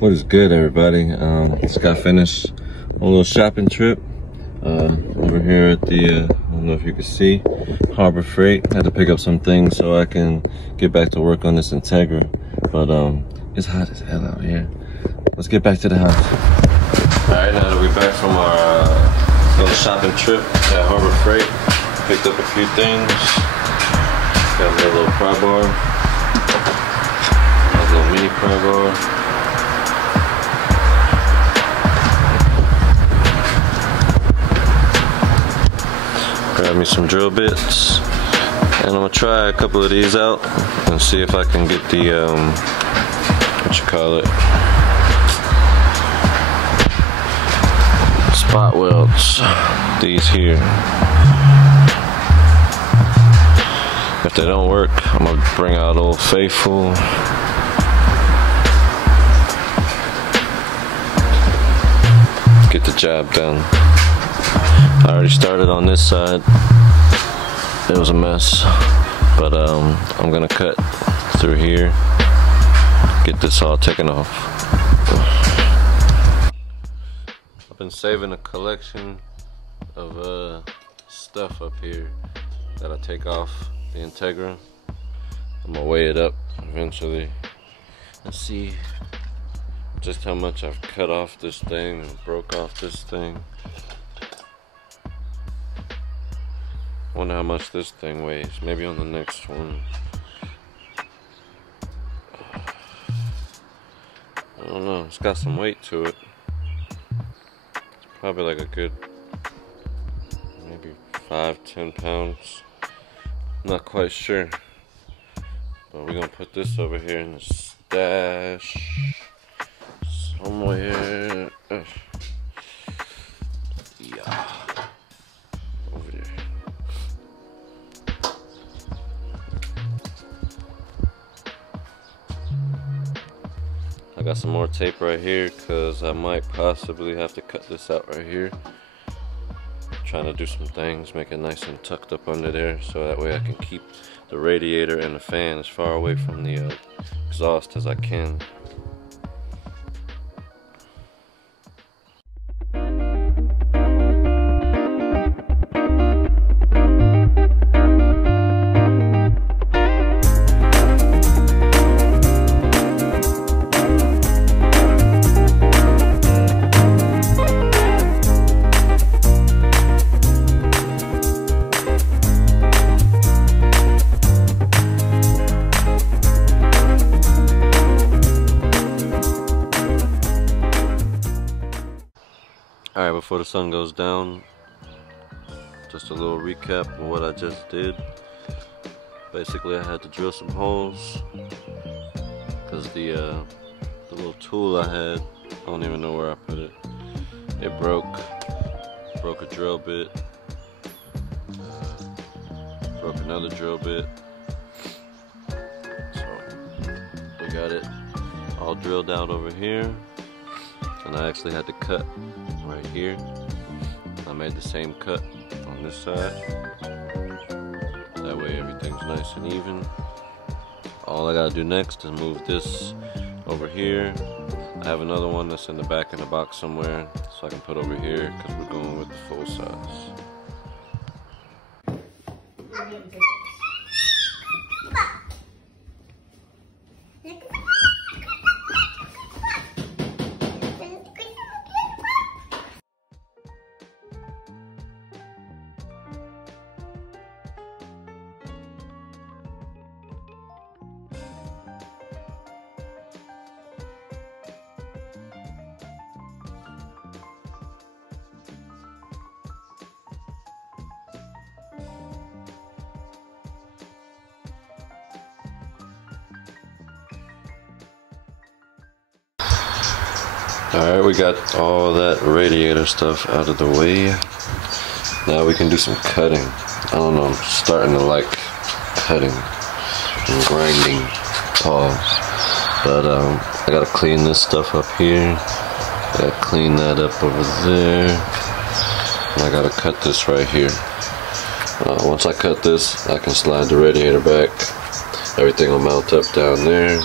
What is good, everybody? Just got finished a little shopping trip over here at the I don't know if you can see, Harbor Freight. Had to pick up some things so I can get back to work on this Integra, but it's hot as hell out here. Let's get back to the house. All right, now that we're back from our little shopping trip at Harbor Freight, picked up a few things. Got a little pry bar, a little mini pry bar. Grab me some drill bits, and I'm gonna try a couple of these out and see if I can get the spot welds, these here. If they don't work, I'm gonna bring out Old Faithful. Get the job done. I already started on this side. It was a mess, but I'm gonna cut through here, get this all taken off. I've been saving a collection of stuff up here that I take off the Integra. I'm gonna weigh it up eventually and see just how much I've cut off this thing and broke off this thing. Wonder how much this thing weighs. Maybe on the next one. I don't know. It's got some weight to it. It's probably like a good maybe 5-10 pounds. Not quite sure. But we're gonna put this over here in the stash somewhere. Yeah. Over there. I got some more tape right here because I might possibly have to cut this out right here. Trying to do some things, make it nice and tucked up under there so that way I can keep the radiator and the fan as far away from the exhaust as I can. Alright, before the sun goes down, just a little recap of what I just did. Basically, I had to drill some holes because the little tool I had, I don't even know where I put it. It broke a drill bit, broke another drill bit. So we got it all drilled out over here, and I actually had to cut right here. I made the same cut on this side. That way everything's nice and even. All I gotta do next is move this over here. I have another one that's in the back in the box somewhere, so I can put over here because we're going with the full size. Alright, we got all that radiator stuff out of the way. Now we can do some cutting. I don't know, I'm starting to like cutting and grinding. Pause. But I gotta clean this stuff up here. I gotta clean that up over there. And I gotta cut this right here. Once I cut this, I can slide the radiator back. Everything will mount up down there.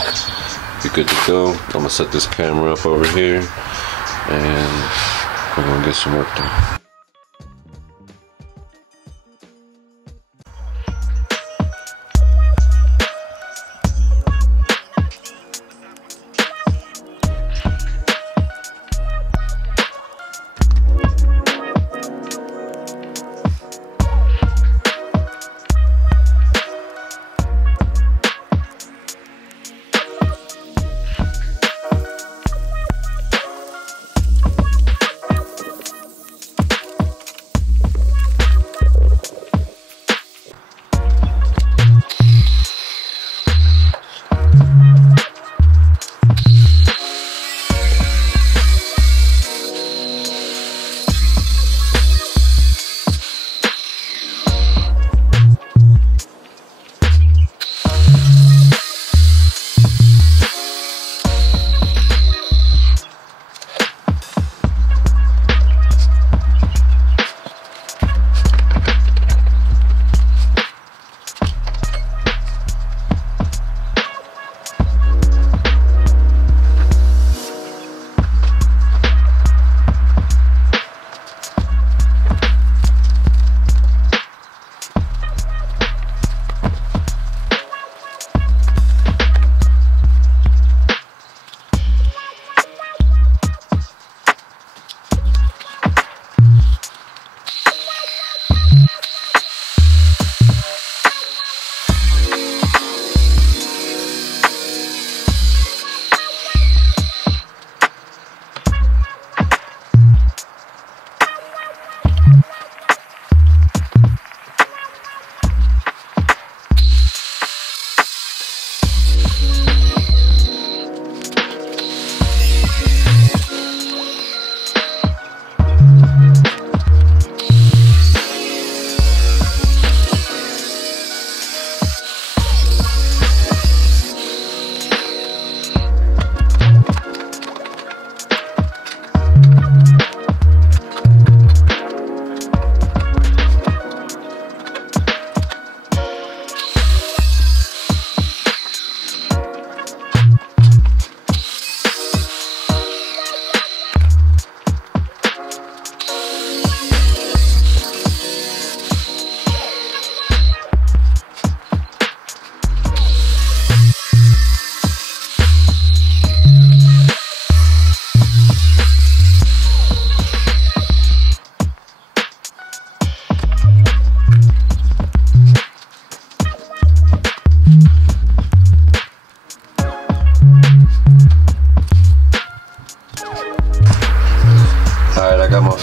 be good to go. I'm gonna set this camera up over here and we're gonna get some work done.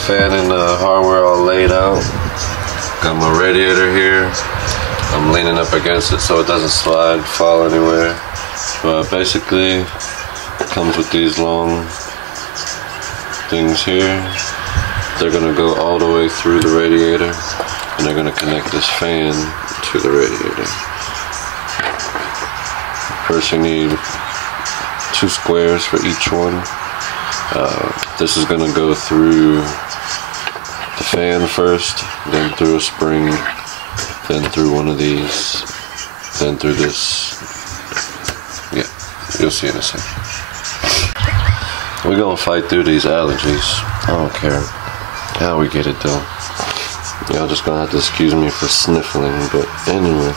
fan and the hardware all laid out. Got my radiator here. I'm leaning up against it so it doesn't slide, fall anywhere. But basically, it comes with these long things here. They're gonna go all the way through the radiator, and they're gonna connect this fan to the radiator. First, you need 2 squares for each one. This is gonna go through the fan first, then through a spring, then through one of these, then through this. Yeah, you'll see in a second. We're gonna fight through these allergies. I don't care how we get it done. Y'all just gonna have to excuse me for sniffling, but anyway,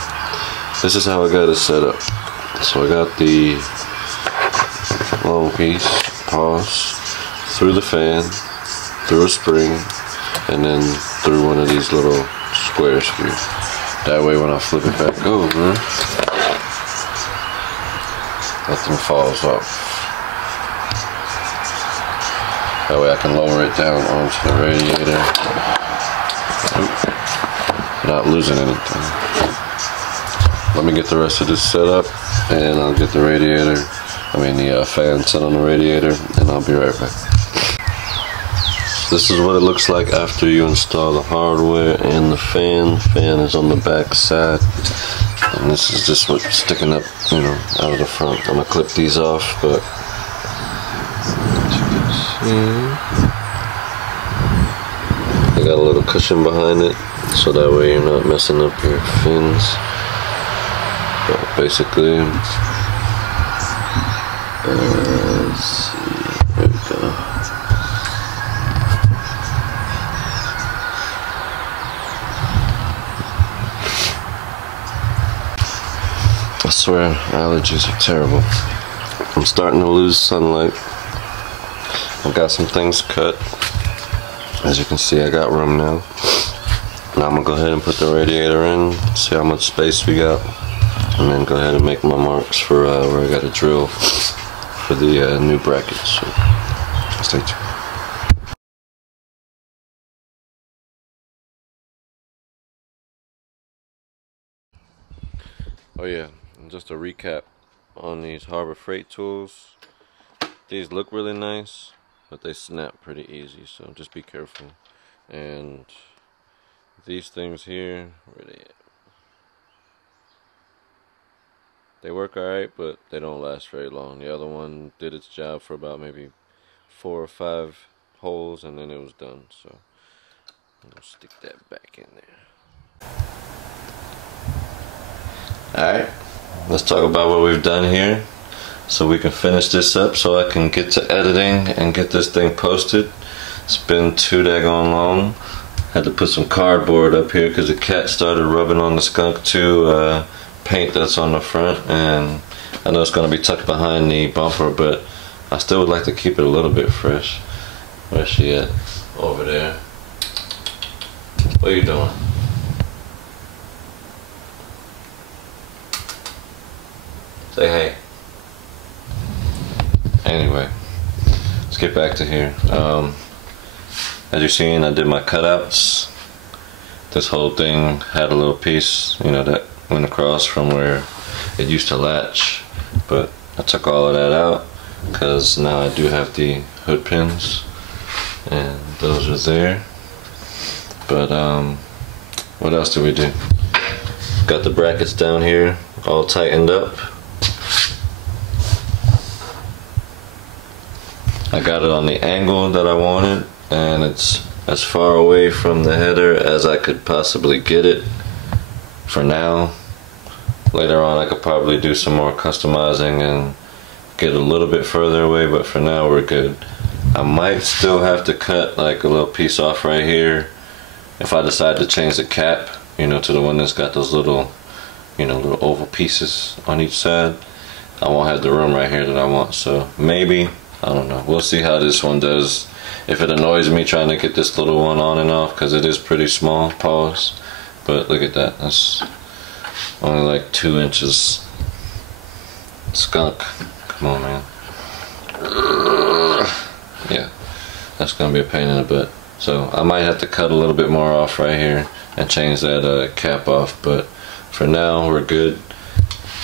this is how I got it set up. So I got the long piece, pause, through the fan, through a spring, and then through one of these little square screws. That way when I flip it back over, nothing falls off. That way I can lower it down onto the radiator without losing anything. Let me get the rest of this set up and I'll get the the fan set on the radiator, and I'll be right back. So this is what it looks like after you install the hardware and the fan. Fan is on the back side, and this is just what's sticking up, out of the front. I'm gonna clip these off, but as you can see, I got a little cushion behind it, so that way you're not messing up your fins. But basically, swear, allergies are terrible. I'm starting to lose sunlight. I've got some things cut. As you can see, I got room now. Now I'm gonna go ahead and put the radiator in, see how much space we got, and then go ahead and make my marks for where I gotta drill for the new brackets. So, stay tuned. Oh yeah, and just a recap on these Harbor Freight tools. These look really nice, but they snap pretty easy, so just be careful. And these things here, where they at? They work alright, but they don't last very long. The other one did its job for about maybe 4 or 5 holes, and then it was done. So I'm gonna stick that back in there. Alright, let's talk about what we've done here so we can finish this up so I can get to editing and get this thing posted. It's been too daggone long. Had to put some cardboard up here because the cat started rubbing on the Skunk2 paint that's on the front, and I know it's going to be tucked behind the bumper, but I still would like to keep it a little bit fresh. Where's she at? Over there. What are you doing? Say hey. Anyway, let's get back to here. As you've seen, I did my cutouts. This whole thing had a little piece, you know, that went across from where it used to latch, but I took all of that out because now I do have the hood pins, and those are there. But what else did we do? Got the brackets down here all tightened up. I got it on the angle that I wanted, and it's as far away from the header as I could possibly get it for now. Later on I could probably do some more customizing and get a little bit further away, but for now we're good. I might still have to cut like a little piece off right here if I decide to change the cap, you know, to the one that's got those little, you know, little oval pieces on each side. I won't have the room right here that I want, so maybe, I don't know. We'll see how this one does. If it annoys me trying to get this little one on and off, because it is pretty small, pause. But look at that, that's only like 2 inches. Skunk, come on, man. Yeah, that's gonna be a pain in the butt. So I might have to cut a little bit more off right here and change that cap off, but for now we're good.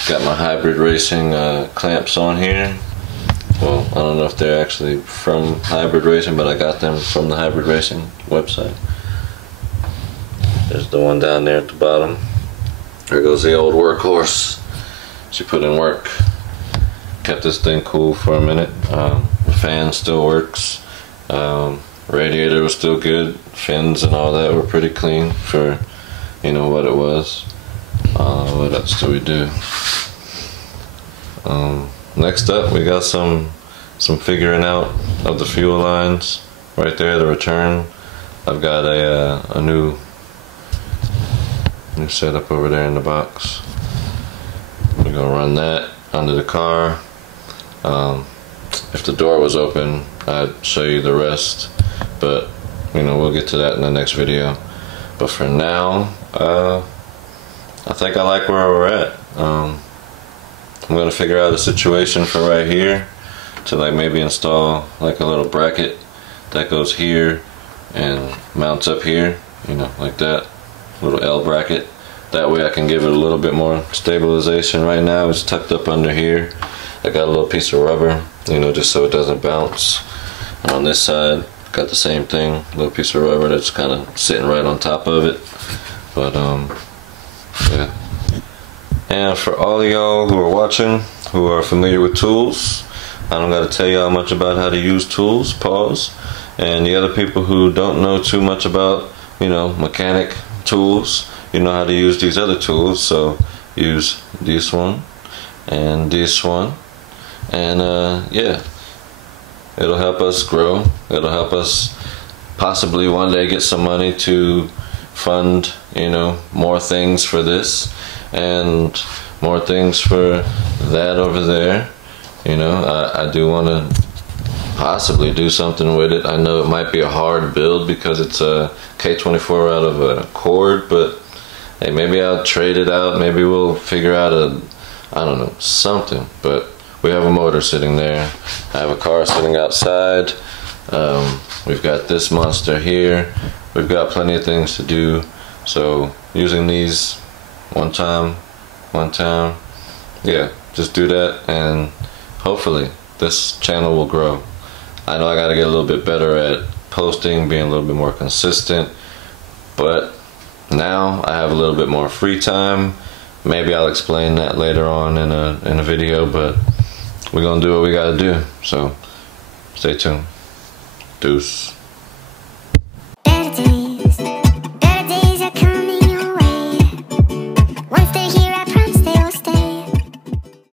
Got my hybrid racing clamps on here. Well, I don't know if they're actually from Hybrid Racing, but I got them from the Hybrid Racing website. There's the one down there at the bottom. There goes the old workhorse. She put in work. Kept this thing cool for a minute. The fan still works. Radiator was still good. Fins and all that were pretty clean for, you know, what it was. What else do we do? Next up, we got some figuring out of the fuel lines right there, the return. I've got a new setup over there in the box. We're gonna run that under the car. If the door was open, I'd show you the rest, but you know, we'll get to that in the next video. But for now, I think I like where we're at. I'm gonna figure out a situation for right here to like maybe install like a little bracket that goes here and mounts up here, you know, like that little L bracket. That way I can give it a little bit more stabilization. Right now it's tucked up under here. I got a little piece of rubber, you know, just so it doesn't bounce. And on this side, got the same thing, a little piece of rubber that's kind of sitting right on top of it. But yeah. And for all of y'all who are watching, who are familiar with tools, I don't gotta tell y'all much about how to use tools, pause. And the other people who don't know too much about, you know, mechanic tools, you know how to use these other tools. So use this one and this one, and yeah, it'll help us grow. It'll help us possibly one day get some money to fund, you know, more things for this. And more things for that over there. You know, I do want to possibly do something with it. I know it might be a hard build because it's a K24 out of a cord, but hey, maybe I'll trade it out. Maybe we'll figure out I don't know, something. But we have a motor sitting there. I have a car sitting outside. We've got this monster here. We've got plenty of things to do. So using these one time, yeah, just do that, and hopefully this channel will grow. I know I gotta get a little bit better at posting, being a little bit more consistent, but now I have a little bit more free time. Maybe I'll explain that later on in a video, but we're gonna do what we gotta do. So stay tuned. Deuce.